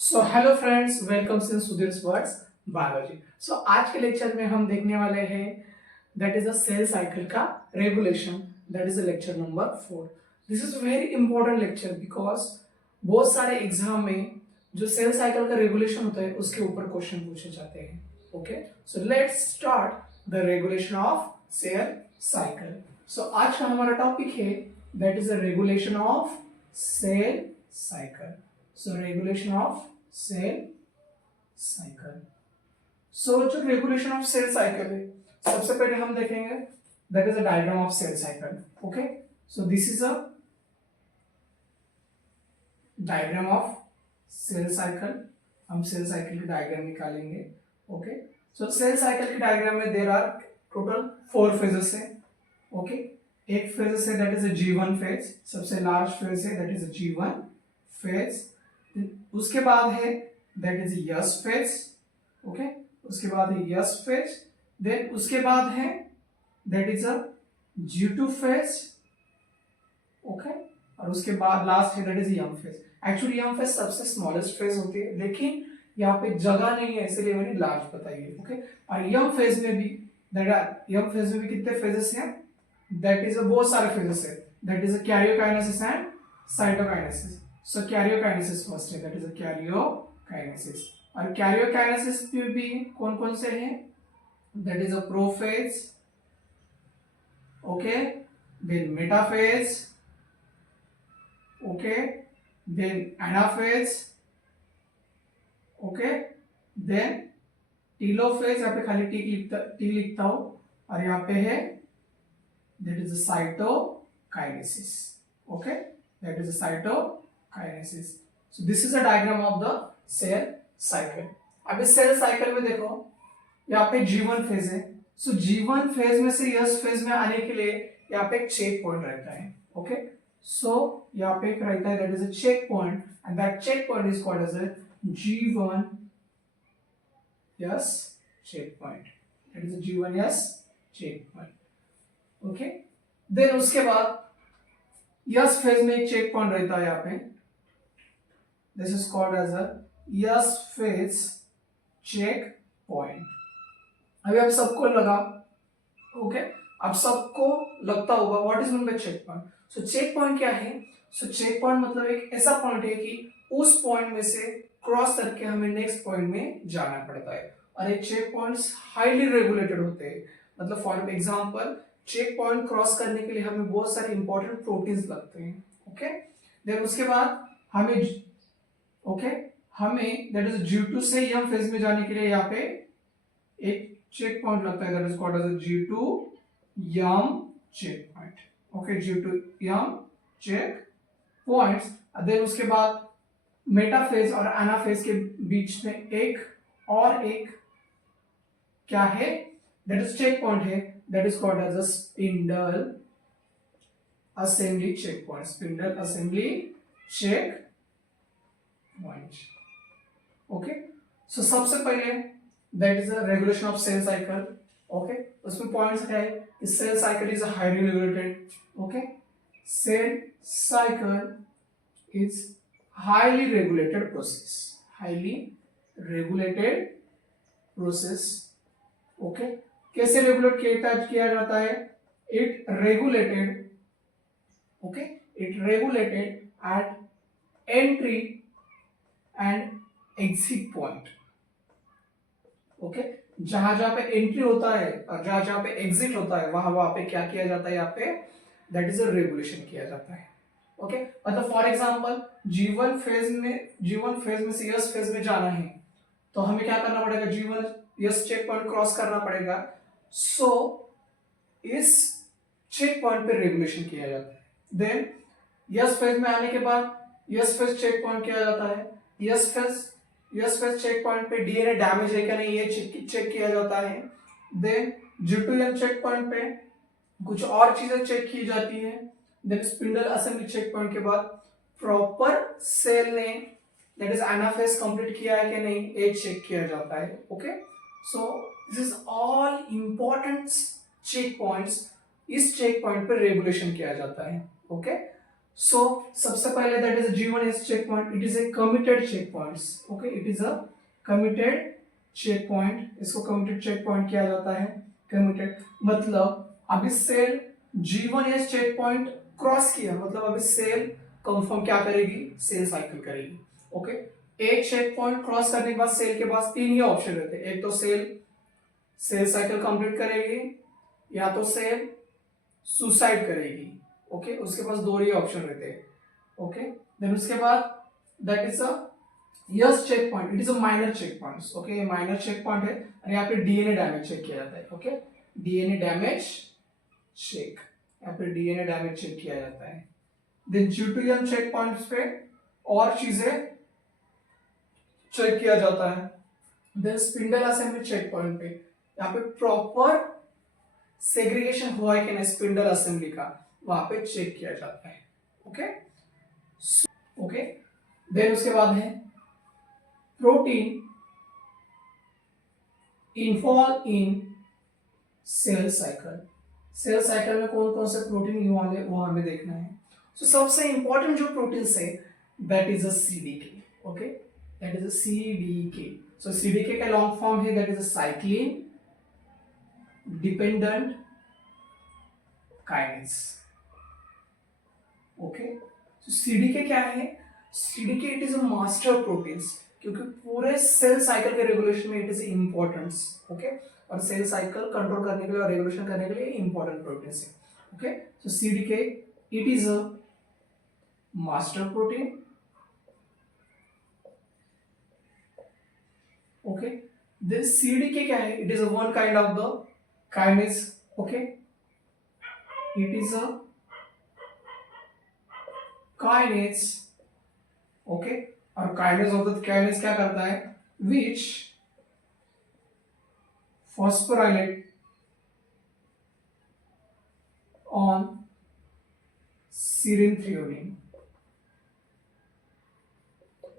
So hello friends, welcome in Sudhir's words biology. So आज के lecture में हम देखने वाले हैं that is the cell cycle का regulation. That is the lecture number 4। This is very important lecture because बहुत सारे एग्जाम में जो सेल साइकिल का रेगुलेशन होता है उसके ऊपर क्वेश्चन पूछे जाते हैं। Okay, so let's start the regulation of cell cycle. So आज का हमारा टॉपिक है that is the regulation of cell cycle. So regulation of cell cycle. So जो regulation of cell cycle है, सबसे पहले हम देखेंगे that is a diagram of cell cycle. Okay, so this is a diagram of cell cycle. हम cell cycle की diagram निकालेंगे. Okay, so cell cycle की diagram में there are total 4 phases है. Okay, एक phase है that is a G1 phase, सबसे large phase है that is a G1 phase. उसके बाद है that is S phase. Okay, उसके बाद है यस फेज। देन उसके बाद है that is a G2 phase. Okay, और उसके बाद लास्ट है that is M phase. Actually M phase सबसे स्मॉलेस्ट फेज होती है, लेकिन यहाँ पे जगह नहीं है इसलिए मैंने लार्ज बताई है। ओके, और यम फेज में भी यम फेज में भी कितने फेजेस हैं? दैट इज बहुत सारे फेजेस है। That is karyokinesis and cytokinesis. So karyokinesis first है, that is a karyokinesis। और karyokinesis में भी कौन कौन से हैं? That is a prophase, okay, then metaphase, okay, then anaphase, okay, then telophase। यहाँ पे खाली टी लिखता हूँ, और यहाँ पे है that is a cytokinesis, okay, that is a cytokinesis। So this is a diagram of the cell cycle। अब इस सेल साइकिल में देखो यहाँ पे G1 फेज है। सो G1 फेज में से यस फेज में आने के लिए यहाँ पे एक चेक पॉइंट रहता है। ओके, सो यहाँ पे एक रहता है that is a checkpoint, and that checkpoint is called as a G1 S checkpoint. That is a G1 S check point. Okay, then उसके बाद यस फेज में एक चेक पॉइंट रहता है यहाँ पे। This is called as a S phase checkpoint. अभी आप सबको लगा, ओके, आप सबको लगता होगा what is mean by checkpoint. So checkpoint क्या है? सो चेक पॉइंट मतलब एक ऐसा पॉइंट है कि उस पॉइंट में से क्रॉस करके हमें नेक्स्ट पॉइंट में जाना पड़ता है, और ये चेक पॉइंट्स हाईली रेगुलेटेड होते हैं। मतलब for example check point cross करने के लिए हमें बहुत सारे इंपॉर्टेंट प्रोटीन्स लगते हैं। ओके, देन उसके बाद हमें हमें दैट इज G2 से यम फेज में जाने के लिए यहाँ पे एक चेक पॉइंट लगता है, that is called as G2 M check point. Okay, G2 M checkpoints. Then उसके बाद मेटाफेज और एनाफेज के बीच में एक क्या है? दैट इज चेक पॉइंट है, that is called as a spindle assembly check point. Spindle assembly check point. Okay, so सबसे पहले that is the regulation of cell cycle. Okay, उसमें पॉइंट्स क्या है कि cell cycle is highly regulated. Okay, cell cycle is highly regulated process. Highly regulated process. Okay, कैसे regulate किया जाता है? It regulated at entry and exit point. Okay, जहां जहां पे एंट्री होता है और जहां जहां पे एग्जिट होता है वहां पे क्या किया जाता है? यहाँ पे दैट इज अ रेगुलेशन किया जाता है। ओके, मतलब फॉर एग्जांपल G1 फेज में से यस फेज में जाना है तो हमें क्या करना पड़ेगा? G1 S check point cross करना पड़ेगा। सो इस चेक पॉइंट पे रेगुलेशन किया जाता है। देन यस फेज में आने के बाद यस फेज चेक पॉइंट किया जाता है। यस फेज चेक पॉइंट पे डीएनए डैमेज है क्या नहीं ये चेक किया जाता है। देन G2M चेक पॉइंट पे कुछ और चीजें चेक की जाती है। Then spindle assembly check point के बाद प्रॉपर सेल ने दैट इज एनाफेज कंप्लीट किया है कि नहीं ये चेक किया जाता है। Okay, so this is all important checkpoints. इस चेक पॉइंट पे रेगुलेशन किया जाता है। ओके, सो सबसे पहले that is G1S check point, it is a committed checkpoints, okay, it is a committed checkpoint, इसको committed checkpoint किया जाता है। कमिटेड मतलब अभी cell G1S check point cross किया, मतलब अभी सेल कंफर्म क्या करेगी, सेल साइकिल करेगी, ओके। एक चेक पॉइंट क्रॉस करने के बाद सेल के पास तीन ही ऑप्शन रहते हैं, एक तो सेल साइकिल कंप्लीट करेगी, या तो सेल सुसाइड करेगी, ओके, उसके पास दो ही ऑप्शन रहते हैं, ओके। देन उसके बाद that is a S checkpoint, it is a minor check point, okay, minor check point है, और यहाँ पे डीएनए डैमेज चेक किया जाता है, ओके, डीएनए डैमेज चेक, यहाँ पे डीएनए डैमेज चेक किया जाता है। देन G2M चेक पॉइंट्स पे और चीजें चेक किया जाता है। Then spindle assembly check point पे यहाँ पे प्रॉपर सेग्रीगेशन हुआ है कि नहीं स्पिंडल असेंबली का, वहां पे चेक किया जाता है, ओके, ओके। देन उसके बाद है protein involve in cell cycle, cell cycle में कौन कौन से प्रोटीन इन्वॉल्व है वो हमें देखना है। तो सबसे इंपॉर्टेंट जो प्रोटीन्स है that is a CDK, okay, that is a CDK. So CDK का लॉन्ग फॉर्म है that is a cyclin dependent kinase, okay. तो सीडीके क्या है, CDK it is a master proteins, क्योंकि पूरे सेल साइकिल के रेगुलेशन में इट इज इंपॉर्टेंस, ओके, और सेल साइकिल कंट्रोल करने के लिए और रेगुलेशन करने के लिए इंपॉर्टेंट प्रोटीन्स है, okay. So CDK it is a master protein, okay. This CDK क्या है, it is a one kind of the kinase, okay, it is a kinase, okay, और काइनेज ऑफ द काइनेज क्या करता है, which phosphorylate on serine threonine,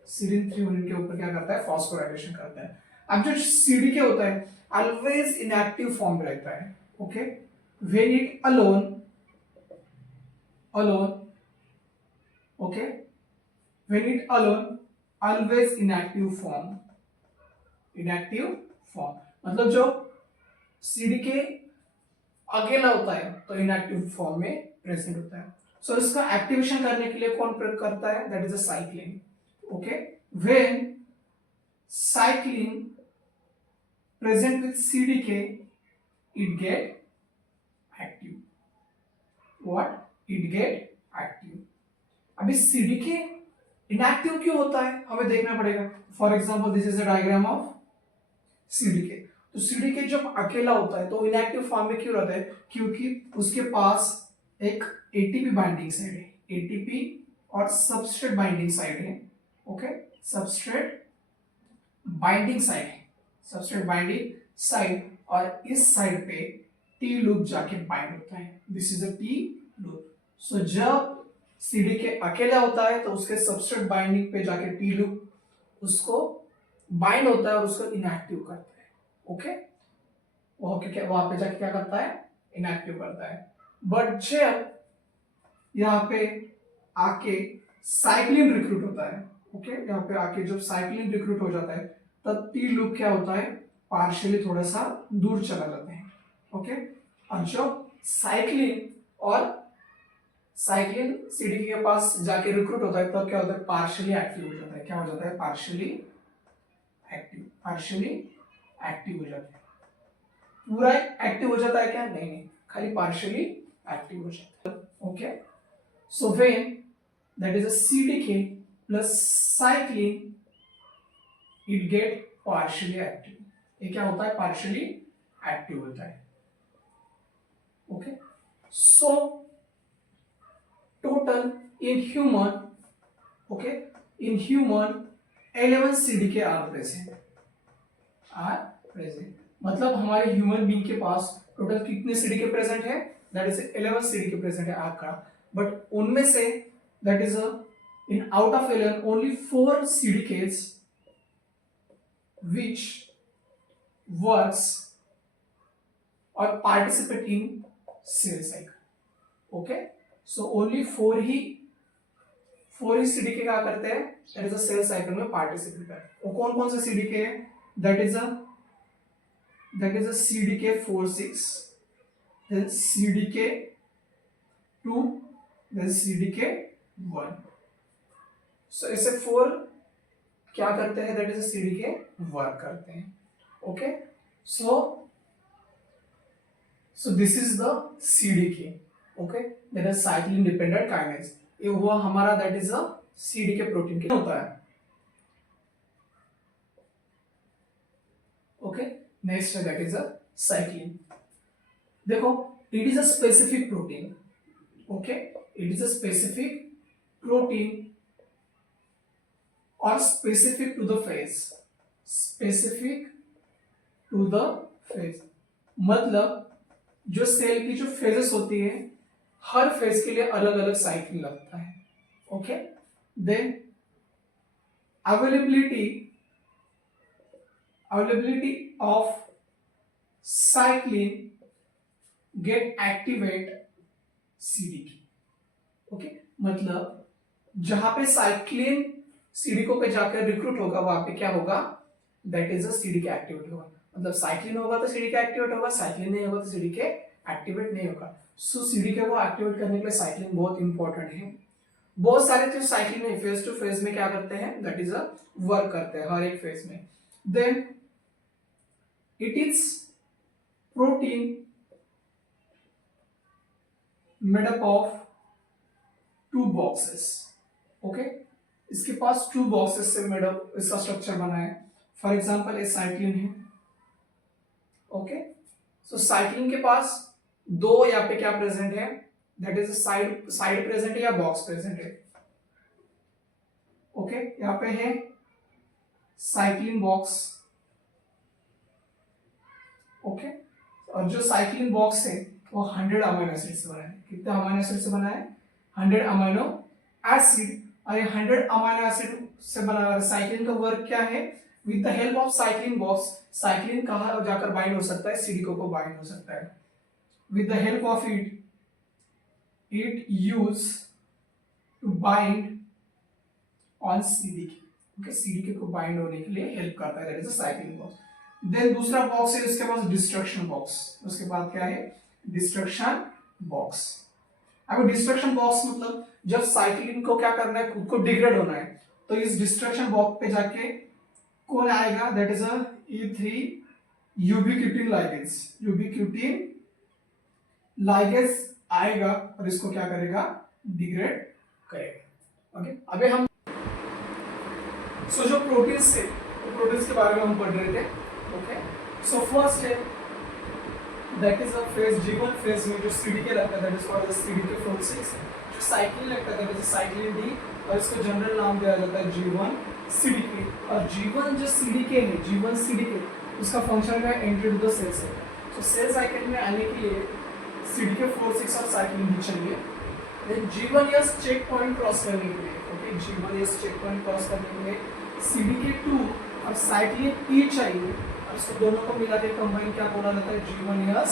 serine threonine के ऊपर क्या करता है, फॉस्फोराइलेशन करता है। अब जो सीडीके होता है ऑलवेज इनएक्टिव फॉर्म में रहता है, okay, when it alone, okay, when it alone always inactive form, inactive form मतलब जो सीडीके अकेला होता है तो इनएक्टिव फॉर्म में प्रेजेंट होता है। सो इसका एक्टिवेशन करने के लिए कौन प्रयोग करता है, that is a cyclin, okay. When cyclin present with CDK, it get active. What? It get active. अभी CDK inactive क्यों होता है हमें देखना पड़ेगा। For example this is a diagram of CDK। तो CDK जब अकेला होता है तो इनएक्टिव फॉर्म में क्यों रहता है, क्योंकि उसके पास एक ATP बाइंडिंग साइड है, ATP और सबस्ट्रेट बाइंडिंग साइड है, ओके, सबस्ट्रेट बाइंडिंग साइड है, सबस्ट्रेट बाइंडिंग साइड, और इस साइड पे टी लूप जाके बाइंड होता है, this is a T loop. So जब सीडीके अकेला होता है तो उसके सबस्ट्रेट बाइंडिंग पे जाके टी लूप उसको बाइंड होता है और उसको इनएक्टिव करता है, ओके, वहां पे जाके क्या करता है, इनएक्टिव करता है। बट जब यहाँ पे आके साइक्लिन रिक्रूट होता है, ओके, यहाँ पे आके जब साइक्लिन रिक्रूट हो जाता है तब टी लूप क्या होता है, पार्शियली थोड़ा सा दूर चला जाता है, ओके। और जब साइक्लिन सीडीके के पास जाके रिक्रूट होता है तब क्या होता है, पार्शियली एक्टिव हो जाता है, क्या हो जाता है, पार्शियली एक्टिव हो जाता है। पूरा एक्टिव हो जाता है क्या, नहीं नहीं, खाली पार्शियली एक्टिव हो जाता है, okay. So when that is a CDK plus cycline, it get partially active, ये क्या होता है, partially active होता है, okay. So total in human, okay, in human 11 CDK are present, मतलब हमारे ह्यूमन बीइंग के पास टोटल कितने CDK प्रेजेंट है, दैट इज 11 CDK प्रेजेंट है आपका, बट उनमें से that is in out of 11 only 4 CDKs which works or participate in cell cycle, okay, so only 4 ही 4 ही सीडीके क्या करते हैं, that is a cell cycle में पार्टिसिपेट करते हैं। वो कौन कौन से सीडीके है, that is a CDK 4-6, then CDK 2, then CDK 1। So ऐसे 4 क्या करते हैं, that is a CDK work करते हैं। Okay, so this is the CDK, okay, that is cyclin dependent kinase। ये हुआ हमारा that is a CDK protein के होता है। ओके, नेक्स्ट है दैट इज अ साइक्लिन। देखो, it is a specific protein. Okay, it is a specific protein और specific to the phase, specific to the phase मतलब जो सेल की जो फेजेस होती है, हर फेज के लिए अलग अलग साइकिल लगता है। Okay, then availability of cyclin get activate CDK. Okay, मतलब जहां पे साइक्लिन सीडीको पे जाकर रिक्रूट होगा, वहां पे क्या होगा, that is a CDK activate होगा। मतलब साइक्लिन होगा तो सीडीके एक्टिवेट होगा, साइक्लिन नहीं होगा तो सीडीके एक्टिवेट नहीं होगा। सो सीडीके को एक्टिवेट करने के लिए साइक्लिन बहुत इंपॉर्टेंट है। बहुत सारे जो साइक्लिन है फेज टू फेज में क्या करते हैं, दैट इज अ वर्क करते हैं हर एक फेज में। Then it is protein made up of 2 boxes. Okay, इसके पास 2 बॉक्सेस से मेड अप इसका स्ट्रक्चर बना है। फॉर एग्जांपल ये साइक्लिन है। ओके, सो साइक्लिन के पास 2 यहाँ पे क्या प्रेजेंट है, दैट इज साइड प्रेजेंट है या बॉक्स प्रेजेंट है। ओके, यहाँ पे है साइक्लिन बॉक्स। ओके, और जो साइक्लिन बॉक्स है वो 100 अमीनो एसिड से बना है। कितने अमीनो एसिड से बना है, 100 अमीनो एसिड। और ये 100 अमीनो एसिड से बना हुआ साइक्लिन का वर्क क्या है, with the help of cyclin box cyclin कहाँ जाकर बाइंड हो सकता है, सीडीके को बाइंड हो सकता है। With the help of it use to bind on CDK. Okay, CDK को बाइंड होने के लिए हेल्प करता है, that is a cyclin box. देन दूसरा बॉक्स है उसके पास डिस्ट्रक्शन बॉक्स। उसके बाद क्या है, डिस्ट्रक्शन बॉक्स। अब डिस्ट्रक्शन बॉक्स मतलब जब साइक्लिन को क्या करना है, खुद को डिग्रेड होना है, तो इस डिस्ट्रक्शन बॉक्स पे जाके कौन आएगा, that is a E3 ubiquitin ligase. Ubiquitin ligase आएगा और इसको क्या करेगा, डिग्रेड करेगा। ओके, अभी हम जो प्रोटीन्स थे, तो प्रोटीन्स के बारे में हम पढ़ रहे थे। ओके, सो फर्स्ट है that is a phase G1 phase में जो सीडीके लगता है, दैट इज कॉल्ड सीडीके 4-6। जो साइक्लिन लगता है, दैट इज साइक्लिन D, और इसको जनरल नाम दिया जाता है G1 सीडीके। और G1 जो सीडीके है, G1 सीडीके, उसका फंक्शन है entry to the cell cycle. तो सेल साइकिल में आने के लिए सीडीके 4-6 और साइक्लिन भी चाहिए। Then G1S check point cross करने के लिए, okay, G1S check point cross करने के लिए सीडीके 2 और साइक्लिन E चाहिए। और इसको दोनों को मिला के कंबाइन क्या बोला जाता है, G1S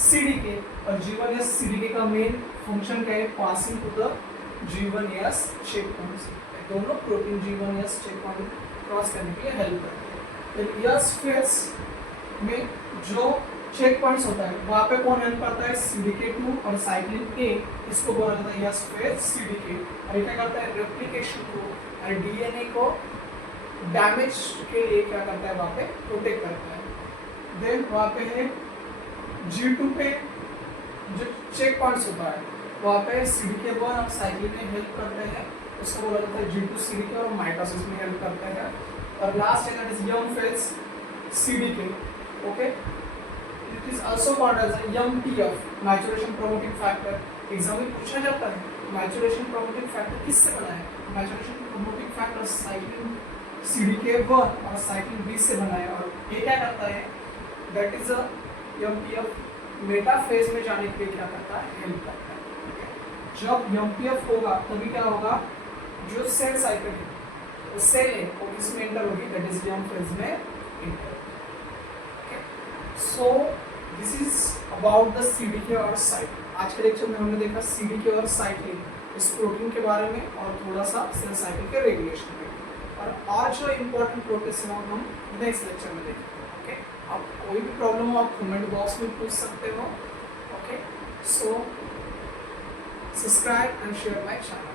सीडीके। और G1S सीडीके का मेन फंक्शन क्या है, passing to the G1S check points. दोनों protein G1S check point cross करने के लिए हेल्प करते हैं। तो यस फेज में जो चेक पॉइंट्स होता है वहां पे कौन हेल्प करता है, सीडीके 2 और साइक्लिन A, इसको बोला जाता है यस फेज सीडीके। और ये क्या करता है, रेप्लिकेशन को और डीएनए को डैमेज के लिए क्या करता है, वहां पे प्रोटेक्ट करता है। देन वहां पे है G2 पे जो चेक पॉइंट्स होता है वहां पे सीडीके 1 और साइक्लिन में हेल्प करते हैं, उसको बोला जाता है G2 सीडीके, और माइटोसिस में हेल्प करता है। और लास्ट है that is young phase CDK. Okay, it is also called as MTF, maturation promoting factor. Exam में पूछा जाता है मैचुरेशन प्रोमोटिंग फैक्टर किससे बना है, maturation promoting factor cyclin CDK 1 और साइक्लिन B से बना है। और ये क्या करता है, that is a MTF metaphase में जाने के लिए क्या करता है, हेल्प करता है। जब MTF होगा तभी क्या होगा, जो सेल साइकिल है, वो सेल है वो किसमें एंटर होगी, दैट इज यंग फेज में enter. Okay, so this is about the CDK और साइक्लिन। आज के लेक्चर में हमने देखा सीडीके और साइक्लिन, इस प्रोटीन के बारे में और थोड़ा सा सेल साइकिल के रेगुलेशन में, और जो इम्पोर्टेंट प्रोटीन है हम नेक्स्ट लेक्चर में देखेंगे। ओके, आप कोई भी प्रॉब्लम हो आप कमेंट बॉक्स में पूछ सकते हो। Okay, so subscribe and share my channel.